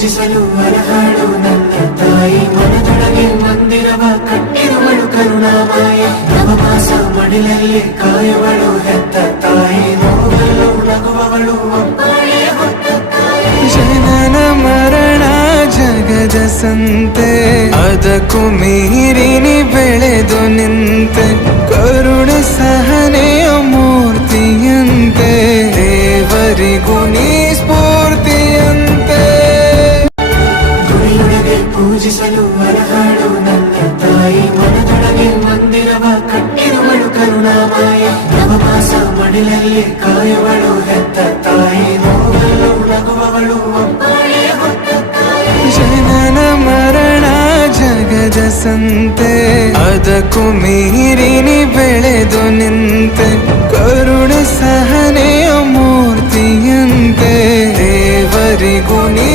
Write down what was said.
ಪೂಜಿಸಲು ಅರಹಾಳು ನನ್ನ ತಾಯಿ ಮನದೊಳಗೆ ಮಂದಿರವ ಕಟ್ಟಿರುವಳು ಕರುಣಾಮಾಯ ನವಮಾಸ ಮಡಿಲಲ್ಲಿ ಕಾಯುವಳು ಹೆತ್ತ ತಾಯಿ ನೋವಲ್ಲೂ ನಗುವವಳು ಒಬ್ಬಳೇ ಹೊತ್ತ ತಾಯಿ ಜನನ ಮರಣ ಜಗದ ಸಂತೆ ಅದಕ್ಕೂ ಮೀರಿನಿ ಬೆಳೆದು ನಿಂತೆ ಕರುಣೆ ಸಹನೆಯ ಮೂರ್ತಿಯಂತೆ ದೇವರಿಗೂ ನೀ ಸ್ಫೂರ್ತಿಯಂತೆ ಗುಡಿಯೊಳಗೆ ಪೂಜಿಸಲು ಅರಹಾಳು ನನ್ನ ತಾಯಿ ಮನದೊಳಗೆ ಮಂದಿರವ ಕಟ್ಟಿರುವಳು ಕರುಣಾಮಾಯ ನವಮಾಸ ಮಡಿಲಲ್ಲಿ ಕಾಯುವಳು ಹೆತ್ತ ತಾಯಿ ನೋವಲ್ಲೂ ನಗುವವಳು ಒಬ್ಬಳೇ ಹೊತ್ತ ತಾಯಿ ಜನನ ಮರಣ ಜಗದ ಸಂತೆ ಅದಕ್ಕೂ ಮೀರಿನಿ ಬೆಳೆದು ನಿಂತೆ ಕರುಣೆ ಸಹನೆಯ ಮೂರ್ತಿಯಂತೆ ದೇವರಿಗೂ ನೀ